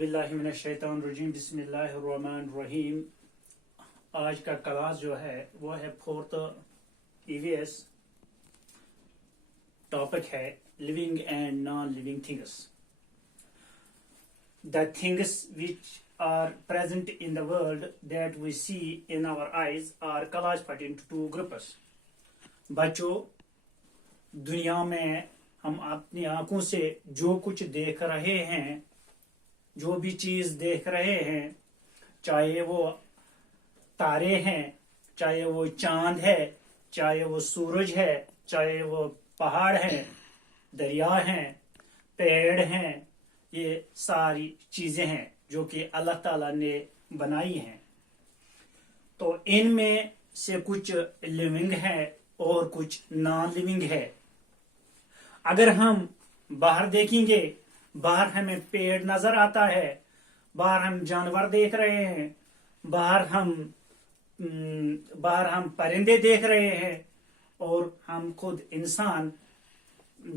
औज़ुबिल्लाहिमिनश्शैतानिर्रजीम बिस्मिल्लाहिर्रहमानिर्रहीम। आज का क्लास जो है वो है 4th EVS। टॉपिक है living and non living things. The things which are present in the world that we see in our eyes are classified into two groups. बच्चों, दुनिया में हम अपनी आंखों से जो कुछ देख रहे हैं, जो भी चीज देख रहे हैं, चाहे वो तारे हैं, चाहे वो चांद है, चाहे वो सूरज है, चाहे वो पहाड़ हैं, दरिया हैं, पेड़ हैं, ये सारी चीजें हैं जो कि अल्लाह ताला ने बनाई हैं। तो इनमें से कुछ लिविंग है और कुछ नॉन लिविंग है। अगर हम बाहर देखेंगे, बाहर हमें पेड़ नजर आता है, बाहर हम जानवर देख रहे हैं, बाहर हम परिंदे देख रहे हैं, और हम खुद इंसान,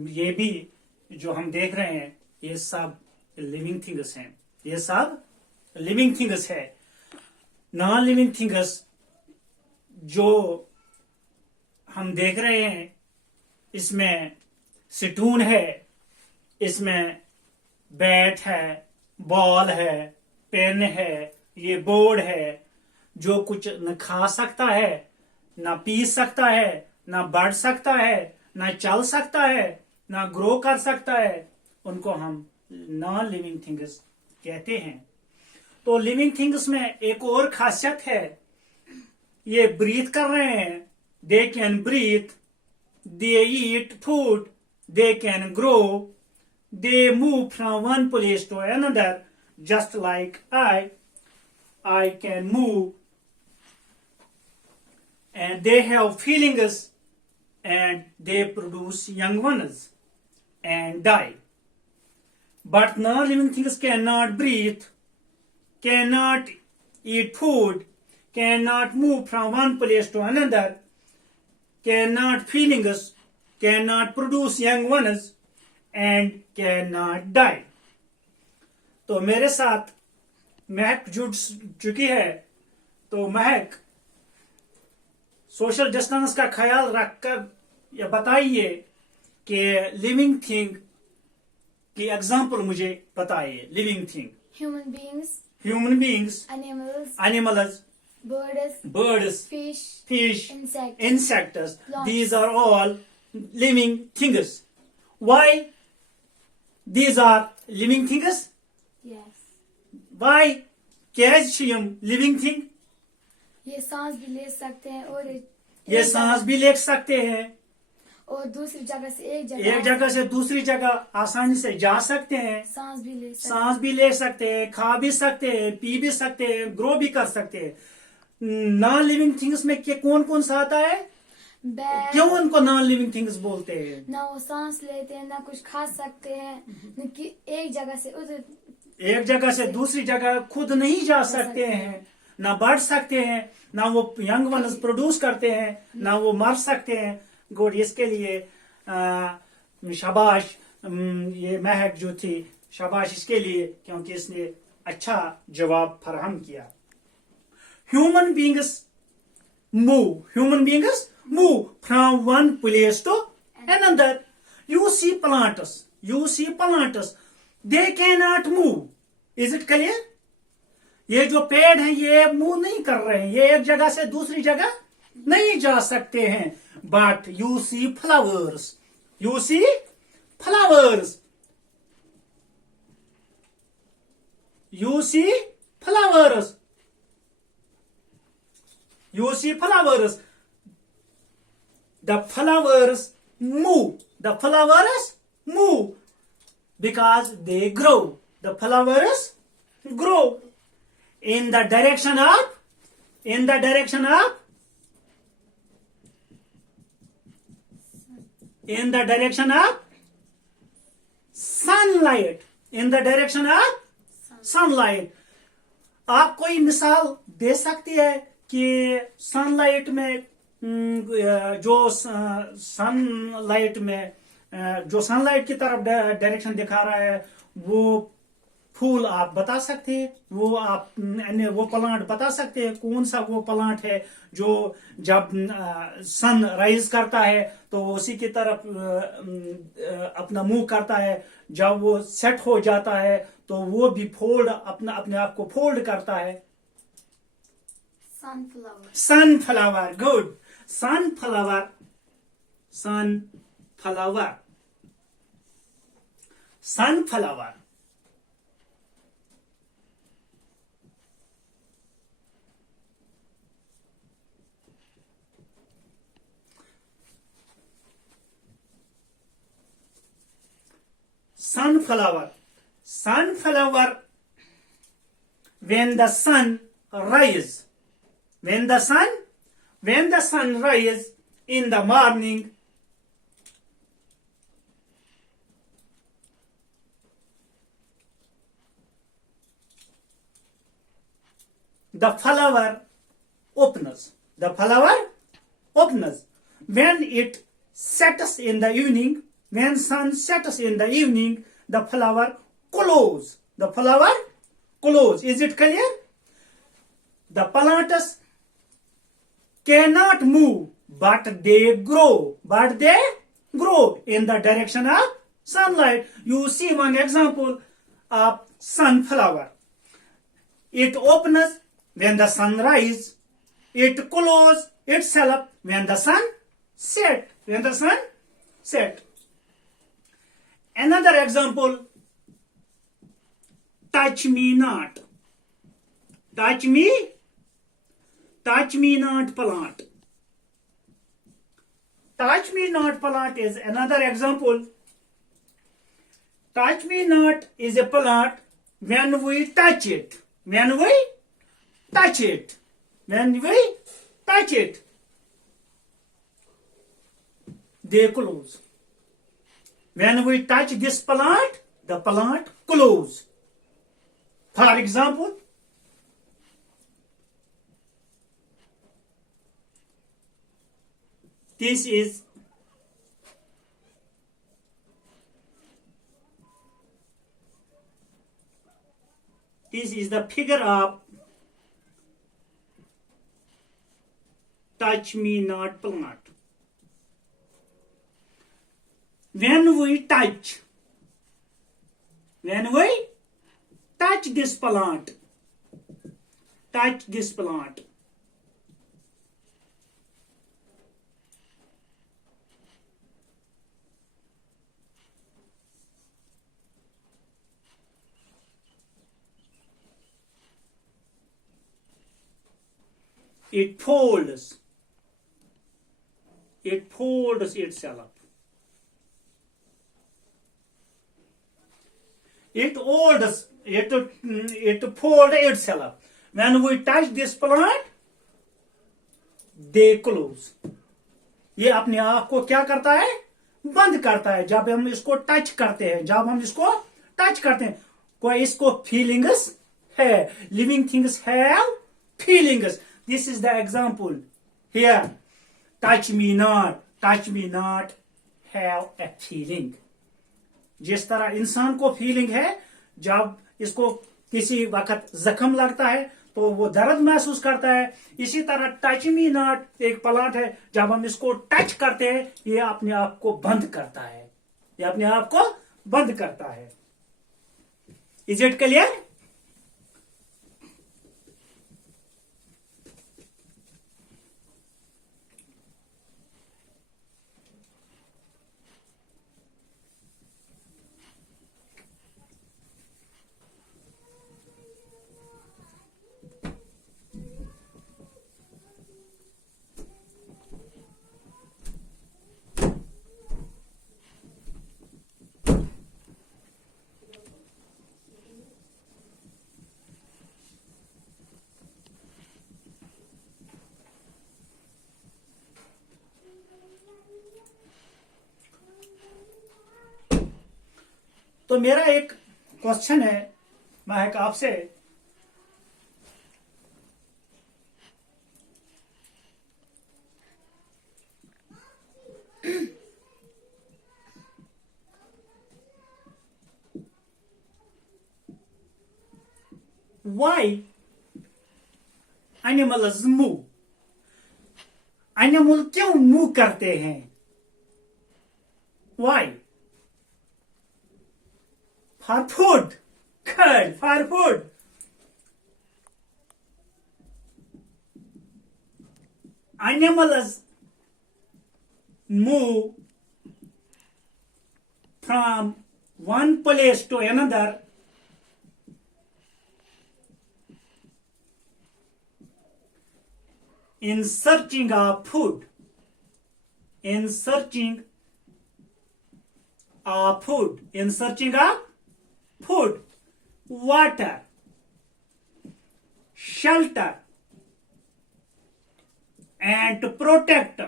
ये भी जो हम देख रहे हैं, ये सब लिविंग थिंग्स हैं। ये सब लिविंग थिंग्स है। नॉन लिविंग थिंग्स जो हम देख रहे हैं, इसमें स्टून है, इसमें बैट है, बॉल है, पेन है, ये बोर्ड है। जो कुछ न खा सकता है, ना पी सकता है, ना बढ़ सकता है, ना चल सकता है, ना ग्रो कर सकता है, उनको हम नॉन लिविंग थिंग्स कहते हैं। तो लिविंग थिंग्स में एक और खासियत है, ये ब्रीथ कर रहे हैं। They can breathe, they eat food, they can grow, they move from one place to another, just like I can move, and they have feelings, and they produce young ones and die. But non-living things cannot breathe, cannot eat food, cannot move from one place to another, cannot feelings, cannot produce young ones, and can not die. तो मेरे साथ महक जुड़ चुकी है। तो महक, social distance का ख्याल रखकर ये बताइए कि लिविंग थिंग की एग्जांपल मुझे बताइए। Living thing, human beings, animals, birds, fish, insects. These are all living things. Why these are living things? Yes. Why? क्या है living thing? ये सांस भी ले सकते हैं और ये सांस भी ले सकते हैं और दूसरी जगह से एक जगह से दूसरी जगह आसानी से जा सकते हैं। सांस भी ले सकते हैं, खा भी सकते हैं, पी भी सकते हैं, ग्रो भी कर सकते हैं। नॉन लिविंग थिंग्स में कौन कौन सा आता है? क्यों उनको नॉन लिविंग थिंग्स बोलते हैं? ना वो सांस लेते हैं, ना कुछ खा सकते हैं, न कि एक जगह से दूसरी जगह खुद नहीं जा सकते हैं, ना बढ़ सकते हैं, ना वो यंग वन्स प्रोड्यूस करते हैं, ना वो मर सकते हैं। गुड, इसके लिए शाबाश ये महक जो थी, शाबाश इसके लिए, क्योंकि इसने अच्छा जवाब फराहम किया। Human beings move from one place to another. You see plants, they cannot move. Is it clear? ये जो पेड़ हैं, ये मूव नहीं कर रहे हैं, ये एक जगह से दूसरी जगह नहीं जा सकते हैं। But you see flowers, you see flowers. The flowers move because they grow. The flowers grow in the direction of sunlight. आप कोई मिसाल दे सकती है कि सनलाइट में जो सनलाइट की तरफ डायरेक्शन दिखा रहा है, वो फूल आप बता सकते हैं, वो आप वो प्लांट बता सकते हैं कौन सा वो प्लांट है जो जब सन राइज करता है तो उसी की तरफ अपना मुंह करता है, जब वो सेट हो जाता है तो वो भी फोल्ड अपना अपने आप को फोल्ड करता है? Sunflower. Sunflower, good. Sunflower, sunflower, sunflower. Sunflower. Sunflower, when the sun rise, when the sun rise in the morning, the flower opens. The flower opens. When it sets in the evening, when sun sets in the evening, the flower close. The flower close. Is it clear? The plants cannot move, but they grow. But they grow in the direction of sunlight. You see one example of sunflower. It opens when the sun rises. It closes itself when the sun set. When the sun set. Another example, touch me not. Touch me not plant. Touch me not plant is another example. Touch me not is a plant when we touch it. When we touch it. When we touch it, they close. When we touch this plant, the plant close. For example, this is the figure of touch me not plant. When we touch this plant, it folds itself. It folds itself. When we touch this plant, they close. ये अपने आप को क्या करता है? बंद करता है जब हम इसको टच करते हैं। कोई इसको फीलिंग्स है? Living things have feelings. This is the example here. Touch me not have a feeling. जिस तरह इंसान को फीलिंग है जब इसको किसी वक्त जख्म लगता है तो वो दर्द महसूस करता है, इसी तरह टच मी नॉट एक प्लांट है, जब हम इसको टच करते हैं ये अपने आप को बंद करता है. Is it clear? तो मेरा एक क्वेश्चन है महक आपसे, why animals move? एनिमल क्यों मूव करते हैं? Why? For food. Good, for food. Animals move from one place to another in searching of food. In searching of food. In searching of food, water, shelter, and to protect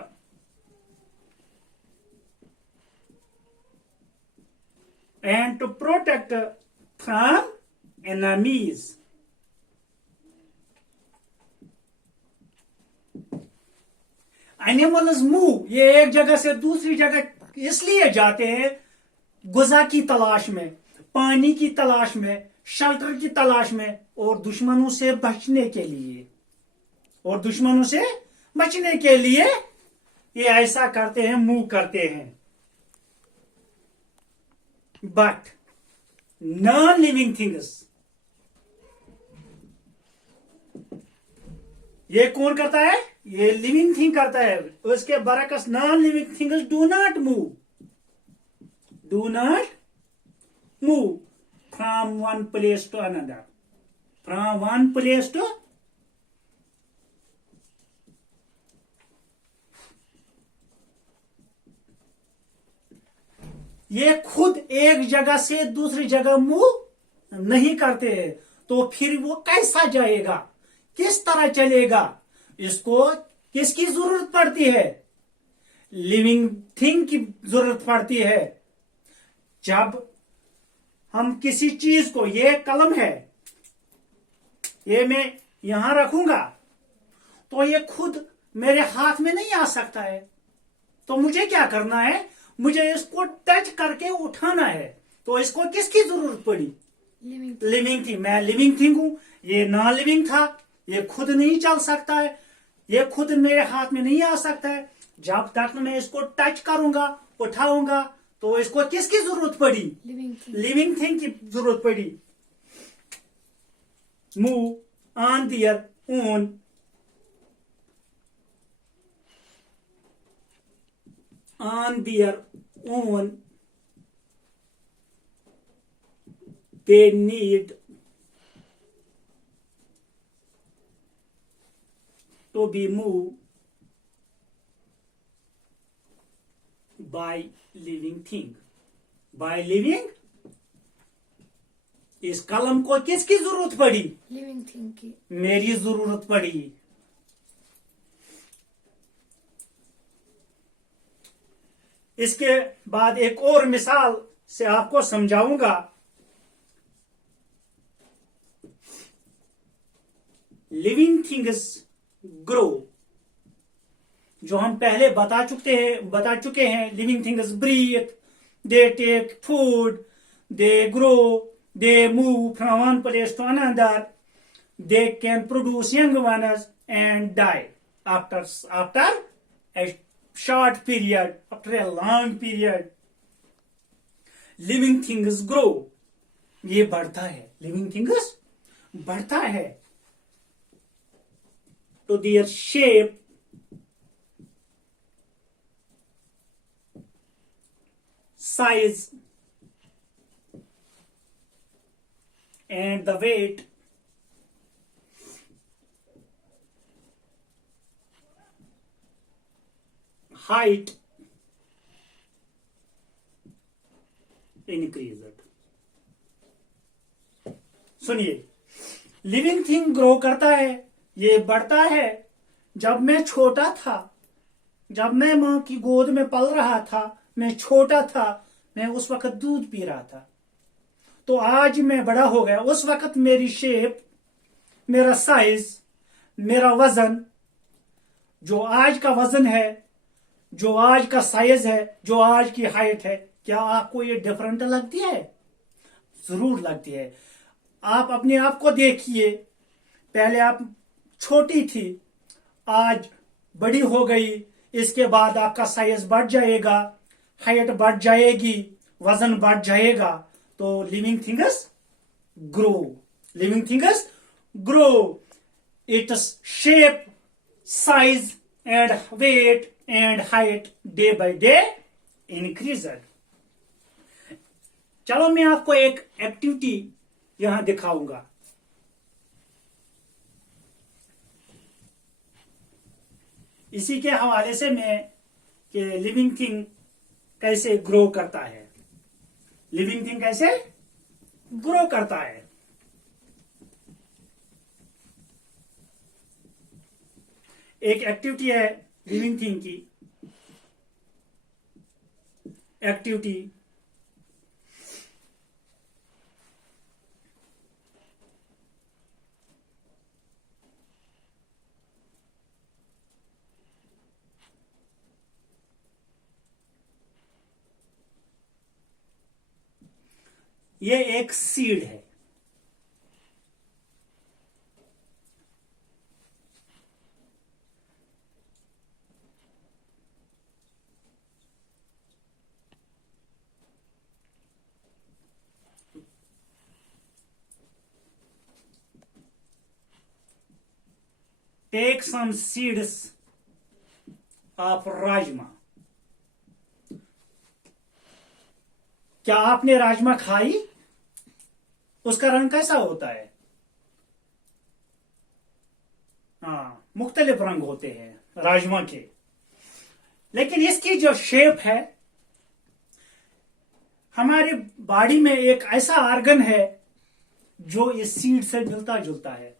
from enemies. Animals move, ये एक जगह से दूसरी जगह इसलिए जाते हैं गुज़ा की तलाश में, पानी की तलाश में, शेल्टर की तलाश में, और दुश्मनों से बचने के लिए, ये ऐसा करते हैं, मूव करते हैं. बट नॉन लिविंग थिंग्स, ये कौन करता है? ये लिविंग थिंग करता है. उसके बरकस non living things do not move from one place to another. ये खुद एक जगह से दूसरी जगह मूव नहीं करते, तो फिर वो कैसा जाएगा, किस तरह चलेगा? इसको किसकी जरूरत पड़ती है? लिविंग थिंग की जरूरत पड़ती है. जब हम किसी चीज को, ये कलम है, ये मैं यहां रखूंगा, तो ये खुद मेरे हाथ में नहीं आ सकता है. तो मुझे क्या करना है? मुझे इसको टच करके उठाना है. तो इसको किसकी जरूरत पड़ी? Living thing. मैं लिविंग थिंग हूं, ये नॉन लिविंग था, ये खुद नहीं चल सकता है, ये खुद मेरे हाथ में नहीं आ सकता है. जब तक मैं इसको टच करूंगा, उठाऊंगा, तो इसको किसकी जरूरत पड़ी? लिविंग थिंग की जरूरत पड़ी. Move on their own. On their own, they need to be moved by living thing. By living, इस कलम को किसकी जरूरत पड़ी? लिविंग थिंग की. मेरी जरूरत पड़ी. इसके बाद एक और मिसाल से आपको समझाऊंगा. लिविंग थिंग्स ग्रो, जो हम पहले बता चुके हैं. Living things breathe, they take food, they grow, they move from one place to another, they can produce young ones and die after a short period, after a long period. Living things grow, ये बढ़ता है. Living things बढ़ता है to their shape, size, and the weight, height increased. सुनिए, living thing grow करता है, ये बढ़ता है. जब मैं छोटा था, जब मैं मां की गोद में पल रहा था, मैं छोटा था, मैं उस वक्त दूध पी रहा था. तो आज मैं बड़ा हो गया, उस वक्त मेरी शेप, मेरा साइज, मेरा वजन, जो आज का वजन है, जो आज का साइज है, जो आज की हाइट है, क्या आपको ये डिफरेंट लगती है? जरूर लगती है. आप अपने आप को देखिए, पहले आप छोटी थी, आज बड़ी हो गई, इसके बाद आपका साइज बढ़ जाएगा, हाइट बढ़ जाएगी, वजन बढ़ जाएगा। तो living things grow, living things grow, it's shape, size and weight and height day by day increased. चलो मैं आपको एक एक्टिविटी यहां दिखाऊंगा। इसी के हवाले से मैं कि लिविंग थिंग कैसे ग्रो करता है, लिविंग थिंग कैसे ग्रो करता है। एक एक्टिविटी है लिविंग थिंग की एक्टिविटी। ये एक सीड है, take some seeds of rajma. क्या आपने राजमा खाई? उसका रंग कैसा होता है? हाँ, मुख्तलिफ रंग होते हैं राजमा के, लेकिन इसकी जो शेप है, हमारी बॉडी में एक ऐसा ऑर्गन है जो इस सीड से मिलता जुलता है।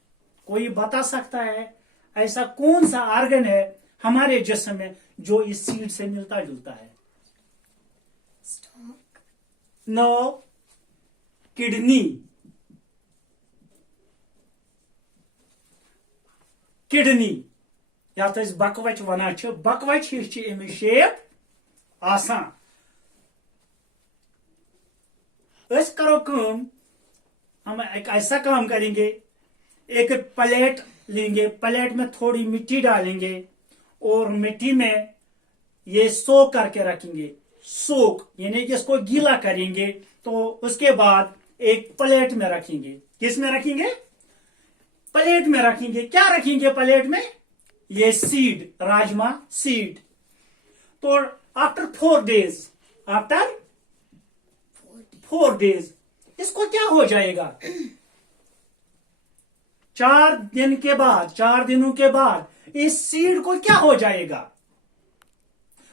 कोई बता सकता है ऐसा कौन सा ऑर्गन है हमारे जिस्म में जो इस सीड से मिलता जुलता है? स्टॉक। No, kidney. किडनी यात अस बकवच वनान छ, बकवच हिश छ अमिच शेप आसान। अस करो काम, हम एक ऐसा काम करेंगे, एक प्लेट लेंगे, प्लेट में थोड़ी मिट्टी डालेंगे और मिट्टी में ये सोक करके रखेंगे। सोक यानी कि इसको गीला करेंगे, तो उसके बाद एक प्लेट में रखेंगे। किस में रखेंगे? प्लेट में रखेंगे। क्या रखेंगे प्लेट में? ये सीड, राजमा सीड। तो आफ्टर 4 डेज, आफ्टर 4 डेज इसको क्या हो जाएगा? 4 दिन के बाद, 4 दिनों के बाद इस सीड को क्या हो जाएगा?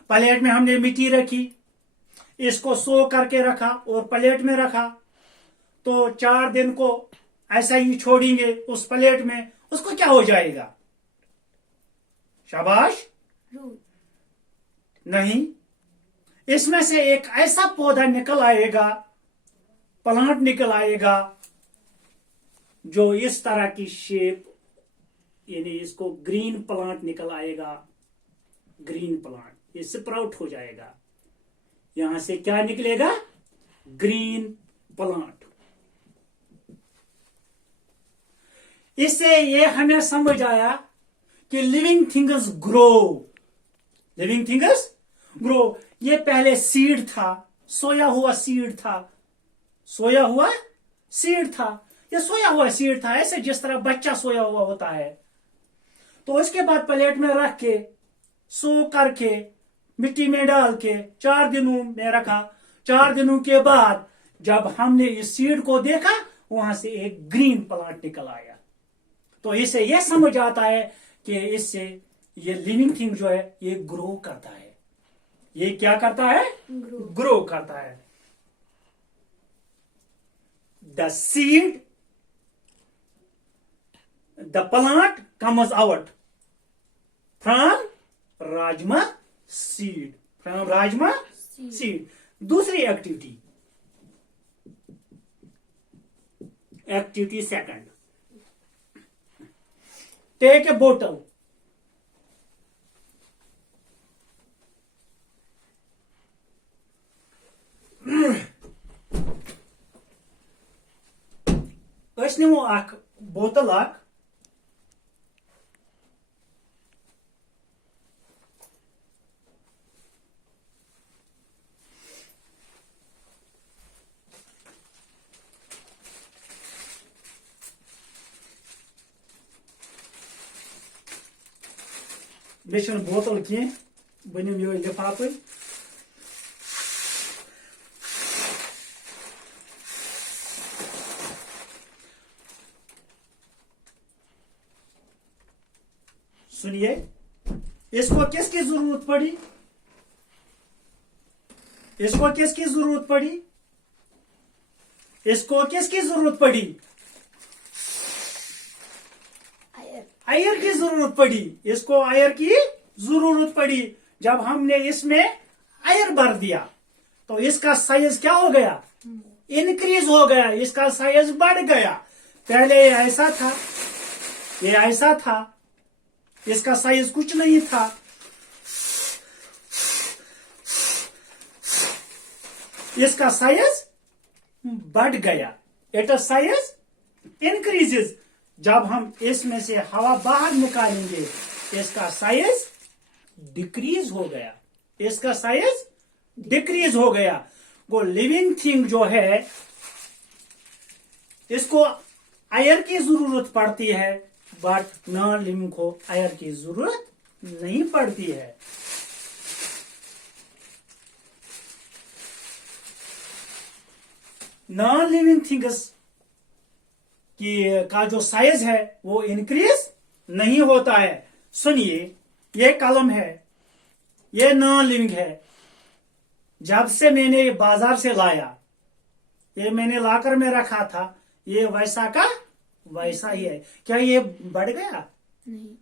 प्लेट में हमने मिट्टी रखी, इसको सो करके रखा और प्लेट में रखा, तो 4 दिन को ऐसा ही छोड़ेंगे उस प्लेट में, उसको क्या हो जाएगा? शाबाश। रूट। नहीं, इसमें से एक ऐसा पौधा निकल आएगा, प्लांट निकल आएगा जो इस तरह की शेप, यानी इसको ग्रीन प्लांट निकल आएगा। ग्रीन प्लांट, ये स्प्राउट हो जाएगा। यहां से क्या निकलेगा? Green plant. इससे ये हमें समझ आया कि living things grow, living things grow. ये पहले सीड था, सोया हुआ सीड था, सोया हुआ सीड था, ये सोया हुआ सीड था, ऐसे जिस तरह बच्चा सोया हुआ होता है। तो उसके बाद प्लेट में रख के, सो करके, मिट्टी में डाल के 4 दिनों में रखा। 4 दिनों के बाद जब हमने इस सीड को देखा, वहां से एक ग्रीन प्लांट निकल आया। तो इससे यह समझ आता है कि इससे ये लिविंग थिंग जो है ये ग्रो करता है। ये क्या करता है? ग्रो करता है। The seed, the plant comes out from rajma seed, from rajma seed. दूसरी activity, activity second, take a बोतल, अस निमो अख बोतल अख मे बोतल कह बह निम ये लिफाफ सुनिए, इसको किसकी जरूरत पड़ी? इसको किसकी जरूरत पड़ी? इसको किसकी जरूरत पड़ी? आयर की जरूरत पड़ी। इसको आयर की जरूरत पड़ी। जब हमने इसमें आयर भर दिया तो इसका साइज क्या हो गया? इंक्रीज हो गया, इसका साइज बढ़ गया। पहले ये ऐसा था, ये ऐसा था, इसका साइज कुछ नहीं था। इसका साइज बढ़ गया, इट साइज इंक्रीजेस। जब हम इसमें से हवा बाहर निकालेंगे इसका साइज डिक्रीज हो गया, इसका साइज डिक्रीज हो गया। वो लिविंग थिंग जो है इसको आयर की जरूरत पड़ती है, बट नॉन लिविंग को आयर की जरूरत नहीं पड़ती है। नॉन लिविंग थिंग्स का जो साइज है वो इंक्रीज नहीं होता है। सुनिए, ये कलम है, ये नॉन लिविंग है। जब से मैंने ये बाजार से लाया, ये मैंने लाकर में रखा था, ये वैसा का वैसा ही है। क्या ये बढ़ गया? नहीं।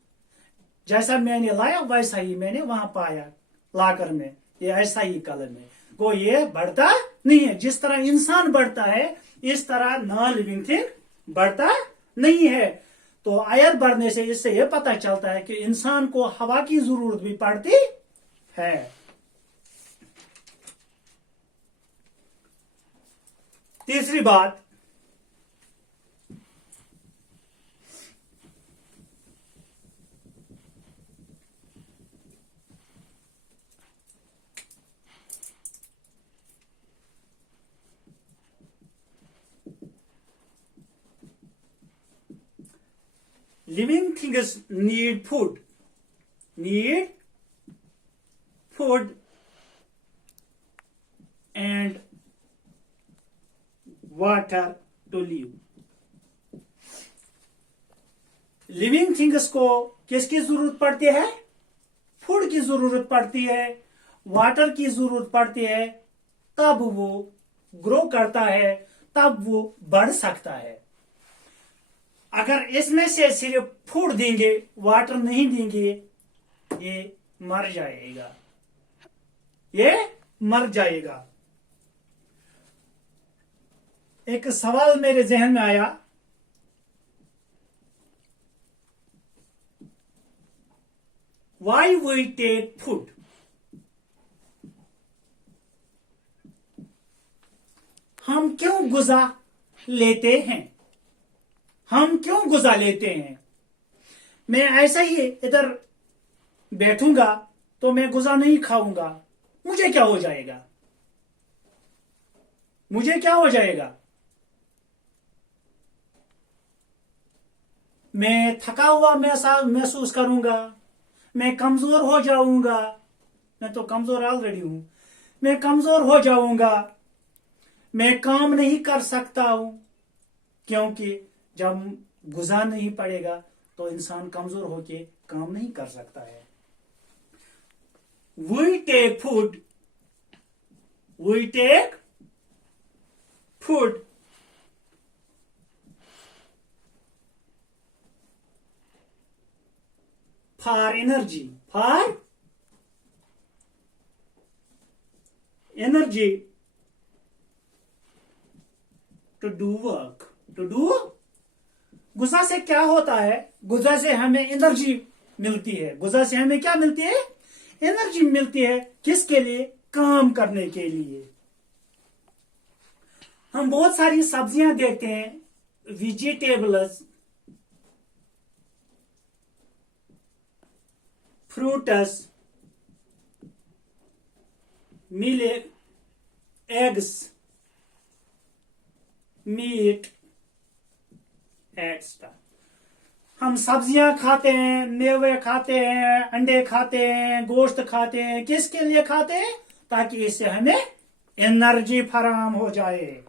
जैसा मैंने लाया वैसा ही मैंने वहां पाया लाकर में, ये ऐसा ही कलम है। को ये बढ़ता नहीं है। जिस तरह इंसान बढ़ता है इस तरह नॉन लिविंग थिंग बढ़ता नहीं है। तो आयर बढ़ने से इससे यह पता चलता है कि इंसान को हवा की जरूरत भी पड़ती है। तीसरी बात, living things need food and water to live। Living things को किसकी जरूरत पड़ती है? फूड की जरूरत पड़ती है, वाटर की जरूरत पड़ती है, तब वो ग्रो करता है, तब वो बढ़ सकता है। अगर इसमें से सिर्फ फूड देंगे, वाटर नहीं देंगे, ये मर जाएगा, ये मर जाएगा। एक सवाल मेरे जहन में आया, why we take food? हम क्यों गुज़ा लेते हैं? हम क्यों गुज़ा लेते हैं? मैं ऐसा ही इधर बैठूंगा तो मैं गुज़ा नहीं खाऊंगा, मुझे क्या हो जाएगा? मुझे क्या हो जाएगा? मैं थका हुआ महसूस करूंगा, मैं कमजोर हो जाऊंगा। मैं तो कमजोर ऑलरेडी हूं। मैं कमजोर हो जाऊंगा, मैं काम नहीं कर सकता हूं, क्योंकि जब गुज़ा नहीं पड़ेगा तो इंसान कमजोर होके काम नहीं कर सकता है। We take food for energy to do work, गुज़ा से क्या होता है? गुज़ा से हमें एनर्जी मिलती है। गुज़ा से हमें क्या मिलती है? एनर्जी मिलती है। किसके लिए? काम करने के लिए। हम बहुत सारी सब्जियां देखते हैं vegetables, fruits, milk, eggs, meat, etc. हम सब्जियां खाते हैं, मेवे खाते हैं, अंडे खाते हैं, गोश्त खाते हैं। किसके लिए खाते हैं? ताकि इससे हमें एनर्जी फराहम हो जाए।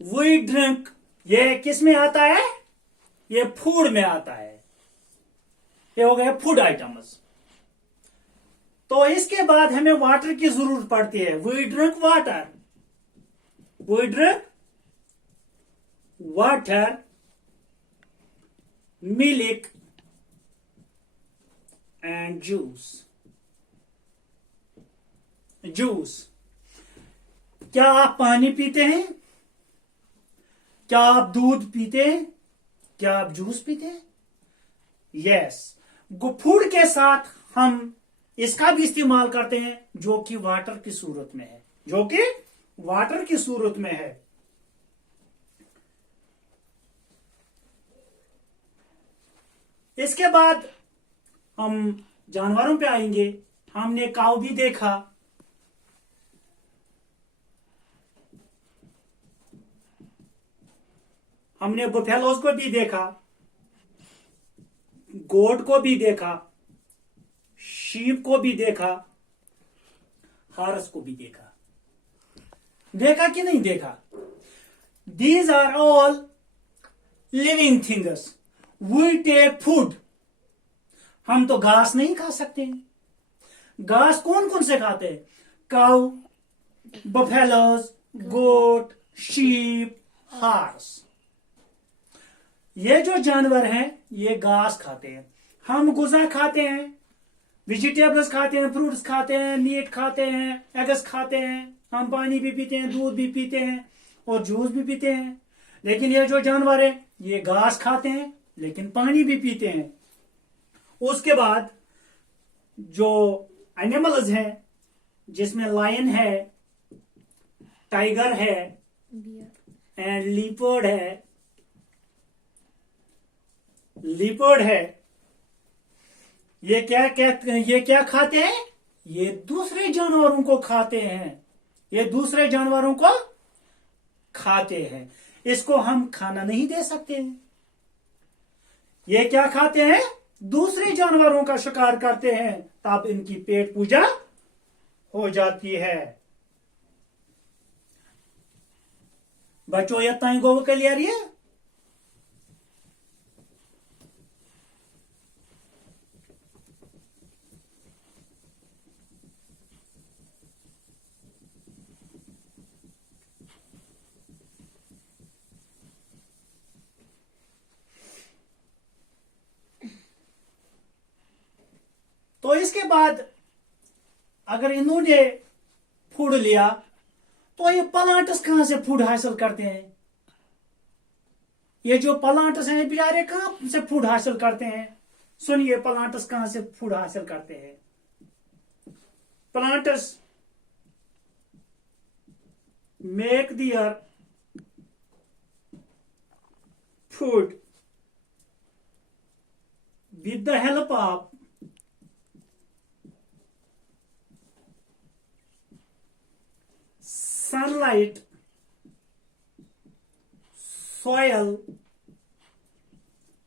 वी ड्रिंक, ये किस में आता है? ये फूड में आता है। ये हो गए फूड आइटम्स। तो इसके बाद हमें वाटर की जरूरत पड़ती है। We drink water, we drink water, milk and juice. Juice, क्या आप पानी पीते हैं? क्या आप दूध पीते हैं? क्या आप जूस पीते हैं? यस। फूड के साथ हम इसका भी इस्तेमाल करते हैं, जो कि वाटर की सूरत में है, जो कि वाटर की सूरत में है। इसके बाद हम जानवरों पे आएंगे। हमने काऊ भी देखा, हमने बुफेलोज को भी देखा, गोट को भी देखा, शीप को भी देखा, हारस को भी देखा। देखा कि नहीं देखा? These are all living things. We take food. हम तो घास नहीं खा सकते। घास कौन कौन से खाते हैं? काउ, बफेलोज, गोट, शीप, हार्स। ये जो जानवर हैं ये घास खाते हैं। हम गुजा खाते हैं, वेजिटेबल्स खाते हैं, फ्रूट्स खाते हैं, मीट खाते हैं, एग्स खाते हैं। हम पानी भी पीते हैं, दूध भी पीते हैं और जूस भी पीते हैं। लेकिन ये जो जानवर है ये घास खाते हैं लेकिन पानी भी पीते हैं। उसके बाद जो एनिमल्स हैं, जिसमें लायन है, टाइगर है एंड लिपर्ड है, लिपर्ड है, ये क्या खाते हैं? ये दूसरे जानवरों को खाते हैं। ये दूसरे जानवरों को खाते हैं। इसको हम खाना नहीं दे सकते। ये क्या खाते हैं? दूसरे जानवरों का शिकार करते हैं, तब इनकी पेट पूजा हो जाती है। बच्चों ये ताई गो क्लियर है? तो इसके बाद अगर इन्होंने फूड लिया तो ये प्लांट्स कहां से फूड हासिल करते हैं? ये जो प्लांट्स हैं बेचारे कहां से फूड हासिल करते हैं? सुनिए प्लांट्स कहां से फूड हासिल करते हैं। Plants make their food with the help of sunlight, soil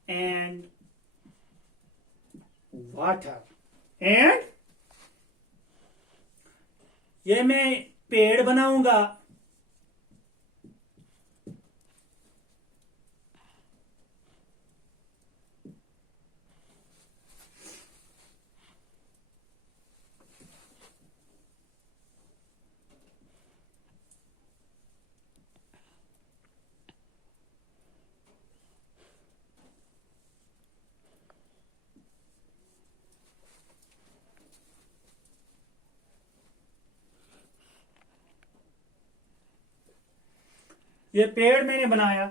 and water. And ये मैं पेड़ बनाऊंगा, ये पेड़ मैंने बनाया,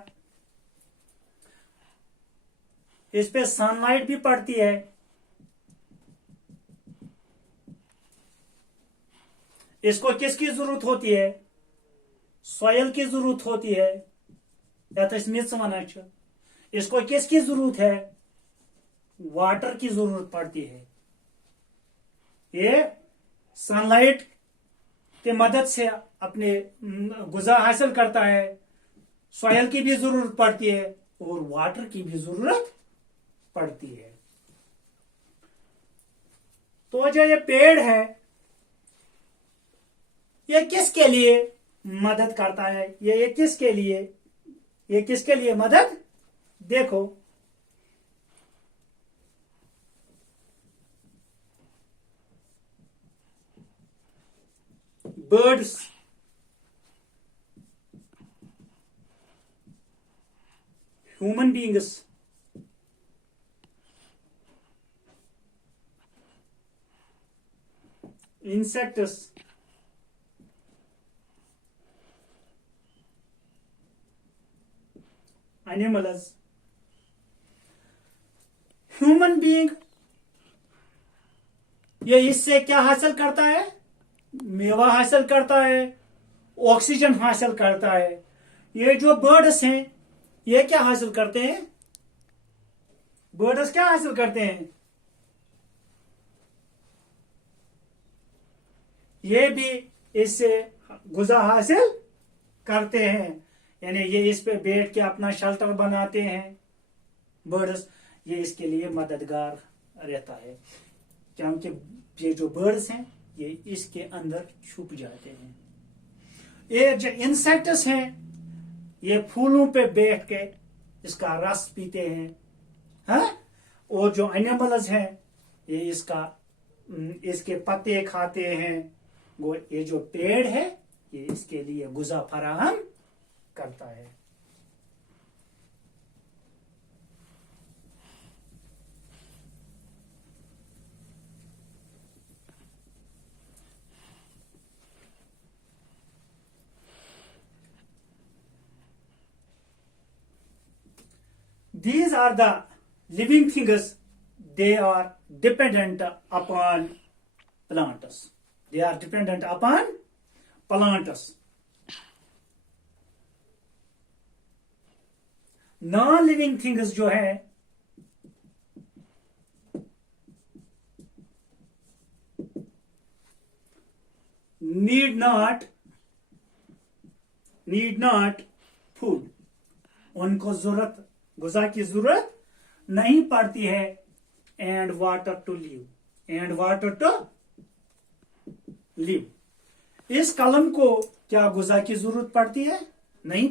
इस पे सनलाइट भी पड़ती है। इसको किसकी जरूरत होती है? सॉयल की जरूरत होती है, या मिर्च वना इसको किसकी जरूरत है? वाटर की जरूरत पड़ती है। ये सनलाइट की मदद से अपने गुजा हासिल करता है। सॉयल की भी जरूरत पड़ती है और वाटर की भी जरूरत पड़ती है। तो जो ये पेड़ है ये किसके लिए मदद करता है? ये किसके लिए मदद? देखो, birds, human beings, insects, animals, human being ये इससे क्या हासिल करता है? मेवा हासिल करता है, ऑक्सीजन हासिल करता है। ये जो बर्ड्स हैं ये क्या हासिल करते हैं? बर्ड्स क्या हासिल करते हैं? ये भी इससे गुजा हासिल करते हैं, यानी ये इस पे बैठ के अपना शेल्टर बनाते हैं। बर्ड्स ये इसके लिए मददगार रहता है, क्योंकि ये जो बर्ड्स हैं ये इसके अंदर छुप जाते हैं। ये जो इंसेक्ट्स हैं ये फूलों पे बैठ के इसका रस पीते हैं, हाँ? और जो एनिमल्स हैं ये इसके पत्ते खाते हैं। वो ये जो पेड़ है ये इसके लिए गुजा फराहम करता है। These are the living things. They are dependent upon plants. They are dependent upon plants. Non living things जो है नीड नॉट फूड, उनको गुजा की जरूरत नहीं पड़ती है। एंड वाटर टू लिव, इस कलम को क्या गुजा की जरूरत पड़ती है? नहीं